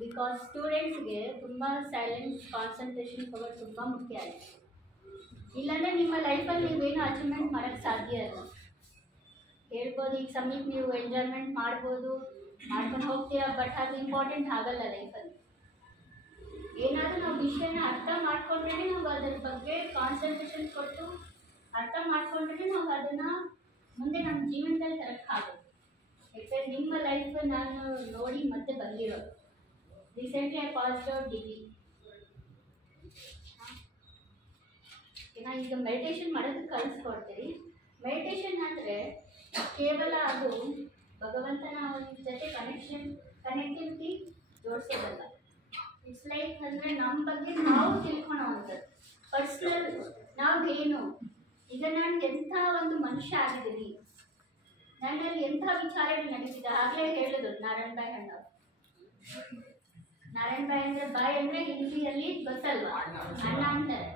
Because ಸ್ಟೂಡೆಂಟ್ಸ್ಗೆ ತುಂಬ silence concentration power ತುಂಬ ಮುಖ್ಯ ಆಗಿದೆ. ಇಲ್ಲಾಂದರೆ ನಿಮ್ಮ ಲೈಫಲ್ಲಿ ನೀವೇನು ಅಚೀವ್ಮೆಂಟ್ ಮಾಡೋಕ್ಕೆ ಸಾಧ್ಯ ಇಲ್ಲ. ಹೇಳ್ಬೋದು ಈಗ ಸಮಯಕ್ಕೆ ನೀವು ಎಂಜಾಯ್ಮೆಂಟ್ ಮಾಡ್ಬೋದು, ಮಾಡ್ಕೊಂಡು ಹೋಗ್ತೀರಾ, ಬಟ್ ಅದು ಇಂಪಾರ್ಟೆಂಟ್ ಆಗಲ್ಲ ಲೈಫಲ್ಲಿ. ಏನಾದರೂ ನಾವು ವಿಷಯನ ಅರ್ಥ ಮಾಡ್ಕೊಂಡ್ರೆ ನಾವು ಅದರ ಬಗ್ಗೆ ಕಾನ್ಸಂಟ್ರೇಷನ್ ಕೊಟ್ಟು ಅರ್ಥ ಮಾಡ್ಕೊಂಡ್ರೆ ನಾವು ಅದನ್ನು ಮುಂದೆ ನಮ್ಮ ಜೀವನದಲ್ಲಿ ತರಕ್ಕಾಗುತ್ತೆ. ಯಾಕಂದರೆ ನಿಮ್ಮ ಲೈಫ್ ನಾನು ನೋಡಿ ಮತ್ತೆ ಬಂದಿರೋದು. Recently I passed out degree. ನಾನು ಈಗ ಮೆಡಿಟೇಷನ್ ಮಾಡೋದಕ್ಕೆ ಕಲಿಸ್ಕೊಡ್ತೀರಿ. ಮೆಡಿಟೇಷನ್ ಅಂದರೆ ಕೇವಲ ಅದು ಭಗವಂತನ ಜೊತೆ ಕನೆಕ್ಟಿವಿಟಿ ಜೋಡಿಸೋದಲ್ಲ. ಇಟ್ಸ್ ಲೈಕ್ ಅಂದರೆ ನಮ್ಮ ಬಗ್ಗೆ ನಾವು ತಿಳ್ಕೊಳೋವಂಥದ್ದು. ಪರ್ಸ್ನಲ್ ನಾವೇನು, ಈಗ ನಾನು ಎಂಥ ಒಂದು ಮನುಷ್ಯ ಆಗಿದ್ದೀನಿ, ನನ್ನಲ್ಲಿ ಎಂಥ ವಿಚಾರಗಳು ನಡೀತಿದೆ. ಆಗಲೇ ಹೇಳಿದ್ರು ನಾರಾಯಣ್ ಭಾಯ್ ಅಣ್ಣ. ನಾರಾಯಣ್ ಭಾಯ್ ಅಂದರೆ ಬಾಯ್ ಅಂದರೆ ಹಿಂದಿಯಲ್ಲಿ ಗೊತ್ತಲ್ವಾ, ಅಣ್ಣ ಅಂತಾರೆ.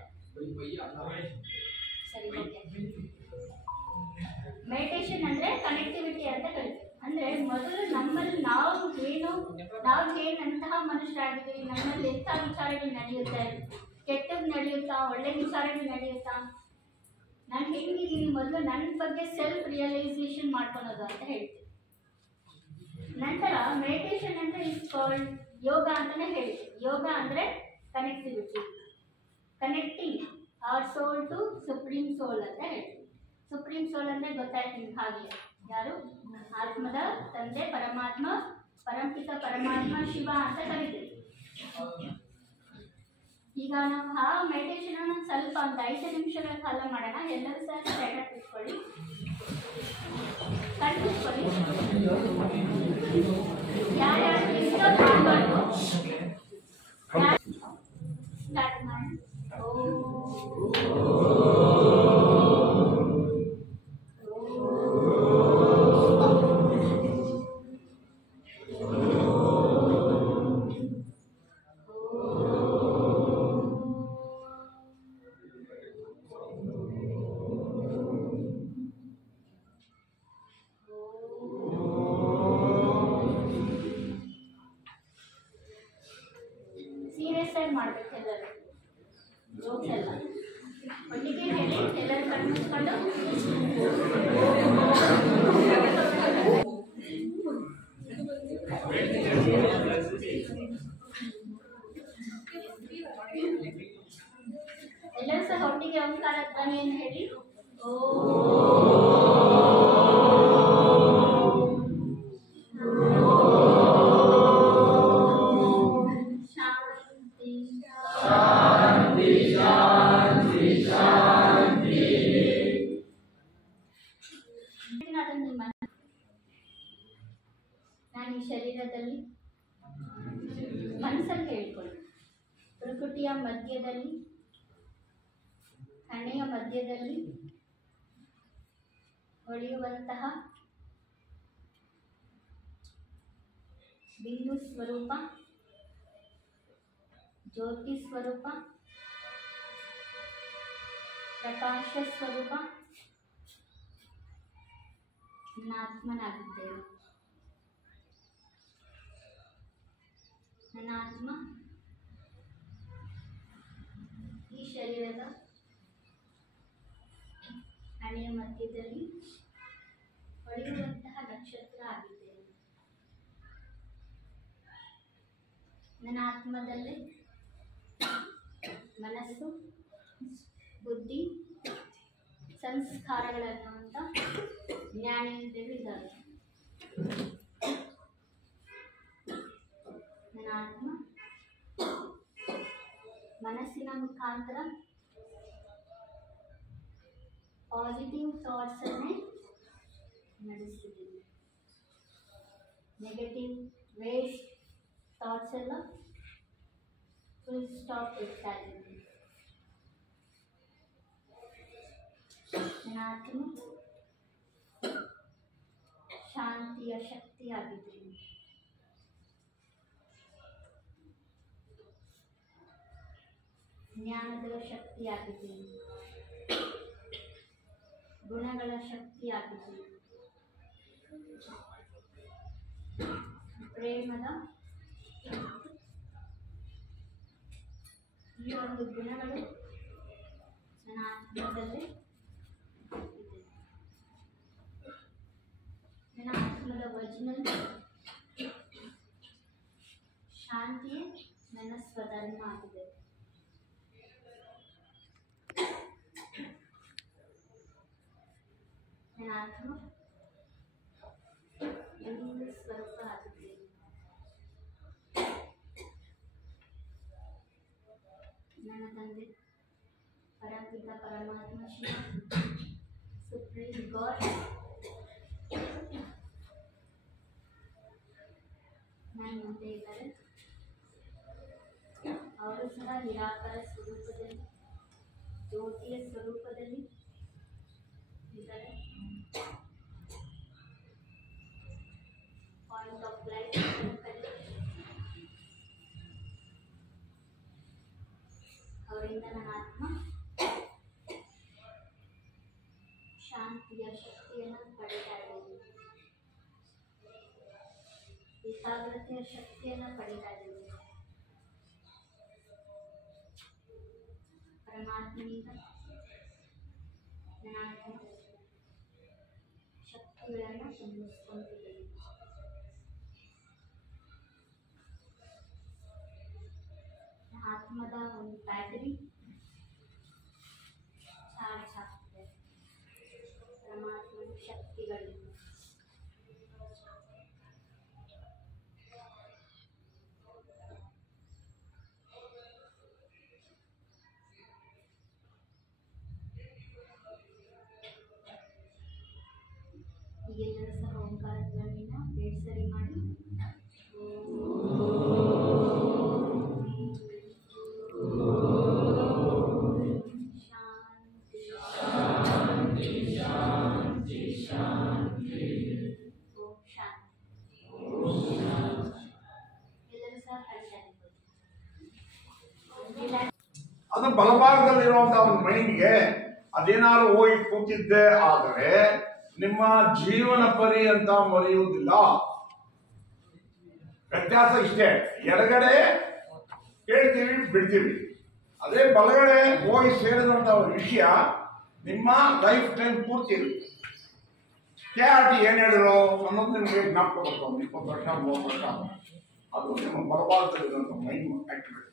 ಸರಿ, ಓಕೆ. ಮೆಡಿಟೇಷನ್ ಅಂದರೆ ಕನೆಕ್ಟಿವಿಟಿ ಅಂತ ಕರಿತೀವಿ. ಅಂದರೆ ಮೊದಲು ನಮ್ಮಲ್ಲಿ ನಾವು ಏನಂತಹ ಮನುಷ್ಯರಾಗಿದ್ದೀವಿ, ನಮ್ಮಲ್ಲಿ ಎಂಥ ವಿಚಾರಗಳು ನಡೆಯುತ್ತೆ, ಕೆಟ್ಟದ್ದು ನಡೆಯುತ್ತಾ, ಒಳ್ಳೆ ವಿಚಾರಗಳು ನಡೆಯುತ್ತಾ, ನಾನು ಹೆಂಗಿದ್ದೀನಿ ಮೊದಲು ನನ್ನ ಬಗ್ಗೆ ಸೆಲ್ಫ್ ರಿಯಲೈಸೇಷನ್ ಮಾಡ್ಕೊಳೋದು ಅಂತ ಹೇಳ್ತೀವಿ. ನಂತರ ಮೆಡಿಟೇಷನ್ ಅಂದರೆ ಇಸ್ ಕಾಲ್ಡ್ ಯೋಗ ಅಂತಲೇ ಹೇಳ್ತೀವಿ. ಯೋಗ ಅಂದರೆ connectivity, connecting our soul to supreme soul ಅಂತ ಹೇಳ್ತೀವಿ. ಸುಪ್ರೀಂ ಸೋಲ್ ಅಂದರೆ ಗೊತ್ತಾಯ್ತು ನಿಮ್ಗೆ, ಹಾಗೆ ಯಾರು ಆತ್ಮದ ತಂದೆ ಪರಮಾತ್ಮ, ಪರಂಪಿತ ಪರಮಾತ್ಮ ಶಿವ ಅಂತ ಕರಿತೀವಿ. ಈಗ ನಾವು ಆ ಮೆಡಿಟೇಷನ್ ಸ್ವಲ್ಪ ಒಂದು 5 ನಿಮಿಷಗಳ ಕಾಲ ಮಾಡೋಣ. ಎಲ್ಲರೂ ಸಹ ಸೈಡಾಗಿ ಕೂತ್ಕೊಳ್ಳಿ, ಕಣ್ಮುಚ್ಕೊಳ್ಳಿ. ಯಾರ್ಯಾರು ಡಿಸ್ಟರ್ಬ್ ಮಾಡಬಾರ್ದು. ಸ್ಟಾರ್ಟ್ ಮಾಡಿ. ಸೀರಿಯಸ್ ಆಗಿ ಮಾಡ್ಬೇಕು ಎಲ್ಲರೂ, ಜೋಕ್ಸ್ ಎಲ್ಲ ಒಟ್ಟಿಗೆ ಹೇಳಿ. ಎಲ್ಲರೂ ಕಣ್ಣು ಮುಚ್ಕೊಂಡು ಎಲ್ಲರೂ ಸಹ ಒಟ್ಟಿಗೆ ಓಂಕಾರ ಧ್ವನಿಯನ್ನು ಹೇಳಿ. ನಾನು ಈ ಶರೀರದಲ್ಲಿ ಮನಸ್ಸಲ್ಲಿ ಹೇಳ್ಕೊಳ್ಳಿ, ಪ್ರಕೃತಿಯ ಮಧ್ಯದಲ್ಲಿ, ಹಣೆಯ ಮಧ್ಯದಲ್ಲಿ ಹೊಳೆಯುವಂತಹ ಬಿಂದು ಸ್ವರೂಪ, ಜ್ಯೋತಿ ಸ್ವರೂಪ, ಪ್ರಕಾಶ ಸ್ವರೂಪ ನನ್ನ ಆತ್ಮನಾಗಿದ್ದೇನೆ. ನನ್ನ ಆತ್ಮ ಈ ಶರೀರದ ಹಣೆಯ ಮಧ್ಯದಲ್ಲಿ ಹೊಳೆಯುವಂತಹ ನಕ್ಷತ್ರ ಆಗಿದ್ದೇನೆ. ನನ್ನ ಆತ್ಮದಲ್ಲಿ ಮನಸ್ಸು, ಬುದ್ಧಿ, ಸಂಸ್ಕಾರಗಳನ್ನುವಂಥ ಜ್ಞಾನೇಂದ್ರಿಯಗಳು ಇದ್ದಾವೆ. ನನ್ನ ಆತ್ಮ ಮನಸ್ಸಿನ ಮುಖಾಂತರ ಪಾಸಿಟಿವ್ ಥಾಟ್ಸನ್ನೇ ನಡೆಸ್ತಿದ್ದೀನಿ. ನೆಗೆಟಿವ್ ವೇಸ್ಟ್ ಥಾಟ್ಸ್ ಎಲ್ಲ ಫುಲ್ ಸ್ಟಾಪ್ ಇಡ್ತಾ ಇದ್ದೀನಿ. ನನ್ನ ಆತ್ಮ ಶಾಂತಿಯ ಶಕ್ತಿಯಾಗಿದ್ದೀನಿ. ಜ್ಞಾನದ ಶಕ್ತಿಯಾಗಿದ್ದೀನಿ. ಗುಣಗಳ ಶಕ್ತಿಯಾಗಿದ್ದೀನಿ. ಪ್ರೇಮದ ಈ ಒಂದು ಗುಣಗಳು ನನ್ನ ಆತ್ಮದಲ್ಲಿ ಇದೆ. ನನ್ನ ಆತ್ಮದ ಒರಿಜಿನಲ್ ಶಾಂತಿಯೇ ನನ್ನ ಸ್ವಧರ್ಮ ಆಗಿದೆ. ನನ್ನ ಆತ್ಮ ಲಿಂಗ ಸ್ವರೂಪ ಆಗಿದೆ. ನನ್ನ ತಂದೆ ಪರಪಿತ ಪರಮಾತ್ಮ ಶಿವ ಸುಪ್ರೀಂ ಗಾಡ್ ನನ್ನ ಮುಂದೆ ಇದ್ದಾರೆ. ಅವರು ಸಹ ನಿರಾಕಾರ ಸ್ವರೂಪದಲ್ಲಿ ಜ್ಯೋತಿಯ ಸ್ವರೂಪದಲ್ಲಿ ಇದ್ದಾರೆ. ಪಾಯಿಂಟ್ ಆಫ್ ಲೈಟ್ ಅವರಿಂದ ನನ್ನ ಆತ್ಮ ಶಾಂತಿಯ ಶಕ್ತಿಯನ್ನು ಪಡೀತಾ ಇದ್ದೀನಿ. ಏಕಾಗ್ರತೆಯ ಶಕ್ತಿಯನ್ನು ಪಡೀತಾ ಇದ್ದೀನಿ. ಪರಮಾತ್ಮನಿಂದ ನನ್ನ ಆತ್ಮ ಶಕ್ತಿಗಳನ್ನು ತುಂಬಿಸ್ಕೊಂತಿದ್ದೀನಿ. ಆತ್ಮದ ಒಂದು ಬ್ಯಾಟರಿ ಚಾರ್ಜ್ ಆಗ್ತದೆ ಪರಮಾತ್ಮನ ಶಕ್ತಿಗಳಿಂದ. ಈಗೆಲ್ಲರೂ ಸಹ ಓಂಕಾರ ಧ್ವನಿನ 2 ಸರಿ ಮಾಡಿ ಅದು ಬಲಭಾಗದಲ್ಲಿರುವಂತಹ ಒಂದು ಮೈಂಡ್ಗೆ ಅದೇನಾದ್ರು ಹೋಗಿ ಕೂತಿದ್ದೆ ಆದರೆ ನಿಮ್ಮ ಜೀವನ ಪರ್ಯಂತ ಮರೆಯುವುದಿಲ್ಲ. ವ್ಯತ್ಯಾಸ ಇಷ್ಟೇ, ಎಡಗಡೆ ಕೇಳ್ತೀವಿ ಬಿಡ್ತೀವಿ, ಅದೇ ಬಲಗಡೆ ಹೋಗಿ ಸೇರಿದಂತ ಒಂದು ವಿಷಯ ನಿಮ್ಮ ಲೈಫ್ ಟೈಮ್ ಪೂರ್ತಿ ಇರುತ್ತೆ. KRT ಏನ್ ಹೇಳಿದ್ರು ಅನ್ನೋದು ನಿಮಗೆ ಜ್ಞಾಪಕ ಬರ್ತದೆ. 20 ವರ್ಷ 30 ವರ್ಷ ಅದು ನಿಮ್ಮ ಬಲಭಾಗದಲ್ಲಿರುವಂತ ಮೈಂಡ್ ಆಕ್ಟಿವೇಟ್.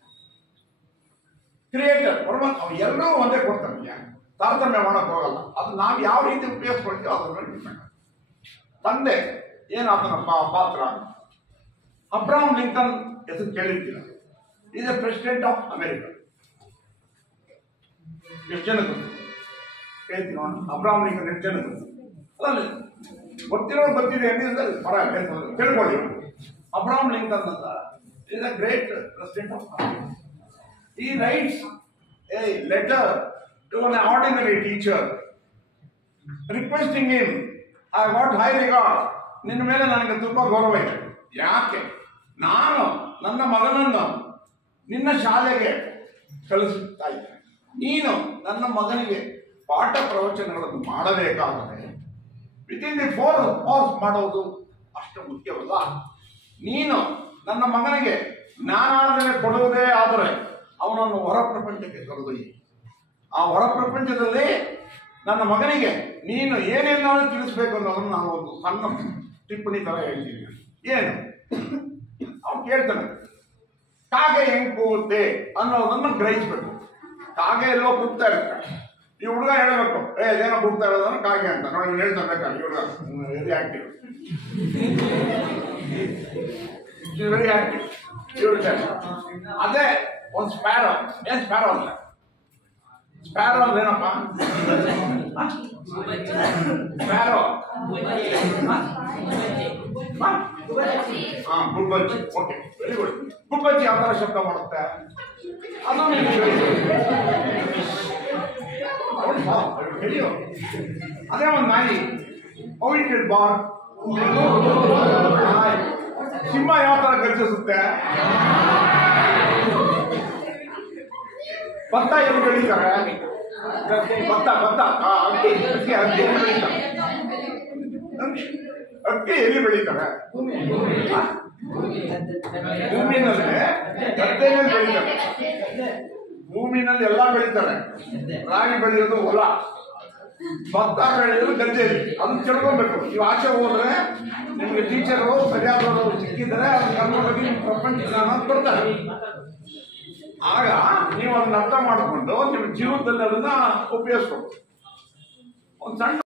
ಕ್ರಿಯೇಟರ್ ಪರಮಾತ್ಮ ಎಲ್ಲರೂ ಒಂದೇ ಕೊಡ್ತಾನೆ, ತಾರತಮ್ಯ ಮಾಡಕ್ ಹೋಗಲ್ಲ. ಅದು ನಾವು ಯಾವ ರೀತಿ ಉಪಯೋಗಿಸ್ಕೊಳ್ತೀವೋ ಅದ್ರ ಮೇಲೆ ಡಿಪೆಂಡ್. ತಂದೆ ಏನಾತನ ಪಾತ್ರ. ಅಬ್ರಹಾಂ ಲಿಂಕನ್ ಹೆಸರು ಕೇಳಿರ್ತೀರ. Is a president of America. ಎಷ್ಟು ಜನ ಗೊತ್ತು ಹೇಳ್ತೀವಿ? ಅಬ್ರಹಾಂ ಲಿಂಕನ್ ಎಷ್ಟು ಜನ ಗೊತ್ತು? ಅಲ್ಲ ಗೊತ್ತಿರೋದು ಗೊತ್ತಿದೆ ಅಂದ್ರೆ ಪರ ತಿಳ್ಕೊಳ್ಳಿ. ಅಬ್ರಹಾಂ ಲಿಂಕನ್ ಅಂತ is a great president of America. He writes a letter to an ordinary teacher requesting him, I got high regard. ನಿನ್ನ ಮೇಲೆ ನನಗೆ ತುಂಬಾ ಗೌರವ ಇದೆ. ಯಾಕೆ? ನಾನು ನನ್ನ ಮಗನನ್ನು ನಿನ್ನ ಶಾಲೆಗೆ ಕಳಿಸುತ್ತಾ ಇದ್ದೇನೆ. ನೀನು ನನ್ನ ಮಗನಿಗೆ ಪಾಠ ಪ್ರವಚನಗಳನ್ನು ಮಾಡಬೇಕಾದರೆ ವಿತಿನ್ ದಿ 4 hours ಮಾಡೋದು ಅಷ್ಟು ಮುಖ್ಯವಲ್ಲ. ನೀನು ನನ್ನ ಮಗನಿಗೆ ಜ್ಞಾನಾರ್ಜನೆ ಕೊಡುವುದೇ ಆದರೆ ಅವನನ್ನು ಹೊರ ಪ್ರಪಂಚಕ್ಕೆ ಕರೆದೊಯ್ಯಿ. ಆ ಹೊರ ಪ್ರಪಂಚದಲ್ಲಿ ನನ್ನ ಮಗನಿಗೆ ನೀನು ಏನೇನಾದ್ರು ತಿಳಿಸ್ಬೇಕು ಅನ್ನೋದನ್ನು ನಾನು ಒಂದು ಸಣ್ಣ ಟಿಪ್ಪಣಿ ತರ ಹೇಳ್ತೀನಿ. ಏನು ಅವ್ನು ಕೇಳ್ತಾನೆ, ಕಾಗೆ ಹೆಂಗ್ ಕೂಗುತ್ತೆ ಅನ್ನೋದನ್ನು ಗ್ರಹಿಸ್ಬೇಕು. ಕಾಗೆ ಎಲ್ಲೋ ಕೂಗ್ತಾ ಇರುತ್ತೆ, ಈ ಹುಡುಗ ಹೇಳ್ಬೇಕು, ಏನೋ ಕೂಗ್ತಾ ಇರೋದನ್ನ ಕಾಗೆ ಅಂತ ನೋಡಿ. ಇವ್ನು ಹೇಳ್ತಾ ಬೇಕಾದ್ರೆ ಈ ಹುಡುಗ ವೆರಿ ಆಕ್ಟಿವ್, ವೆರಿ ಆಕ್ಟಿವ್. ಅದೇ ಒಂದು ಸ್ಪ್ಯಾರೋ. ಏನ್ ಸ್ಪ್ಯಾರೋ ಅಲ್ಲ, ಸ್ಪ್ಯಾರೋ ಅಂದ್ರೆ ಏನಪ್ಪ? ಸ್ಪ್ಯಾರೋ ಗುಬ್ಬಚ್ಚಿ. Okay, very good. ಗುಬ್ಬಚ್ಚಿ ಯಾವ ತರ ಶಬ್ದ ಮಾಡುತ್ತೆ ಅದು ಅದೇ ಒಂದು ನಾಯಿ. Out bar. ಸಿಂಹ ಯಾವ ತರ ಗರ್ಜಿಸುತ್ತೆ? ಭತ್ತ ಎಲ್ಲಿ ಬೆಳೀತಾರೆ? ಭತ್ತ ಅಕ್ಕಿ ಬೆಳೀತಾರೆ. ಅಕ್ಕಿ ಎಲ್ಲಿ ಬೆಳೀತಾರೆ? ಭೂಮಿನಲ್ಲೇ ಗದ್ದೆಯಲ್ಲಿ ಬೆಳೀತಾರೆ. ಭೂಮಿನಲ್ಲಿ ಎಲ್ಲ ಬೆಳೀತಾರೆ. ರಾಗಿ ಬೆಳೆಯೋದು ಹೊಲ, ಭತ್ತ ಬೆಳೆಯೋದು ಗದ್ದೆಯಲ್ಲಿ. ಅದು ತಿಳ್ಕೊಬೇಕು. ನೀವು ಆಚೆ ಹೋದ್ರೆ ನಿಮ್ಗೆ ಟೀಚರು ಸರಿಯಾದವರು ಸಿಕ್ಕಿದರೆ ಅದನ್ನ ಕರ್ಕೊಂಡೋಗಿ ನಿಮ್ಮ ಪ್ರಪಂಚ ಜ್ಞಾನ ಕೊಡ್ತಾರೆ. ಆಗ ನೀವು ಅದನ್ನ ಅರ್ಥ ಮಾಡಿಕೊಂಡು ನಿಮ್ಮ ಜೀವನದಲ್ಲಿ ಅದನ್ನ ಉಪಯೋಗಿಸ್ಬೇಕು. ಒಂದು ಸಣ್ಣ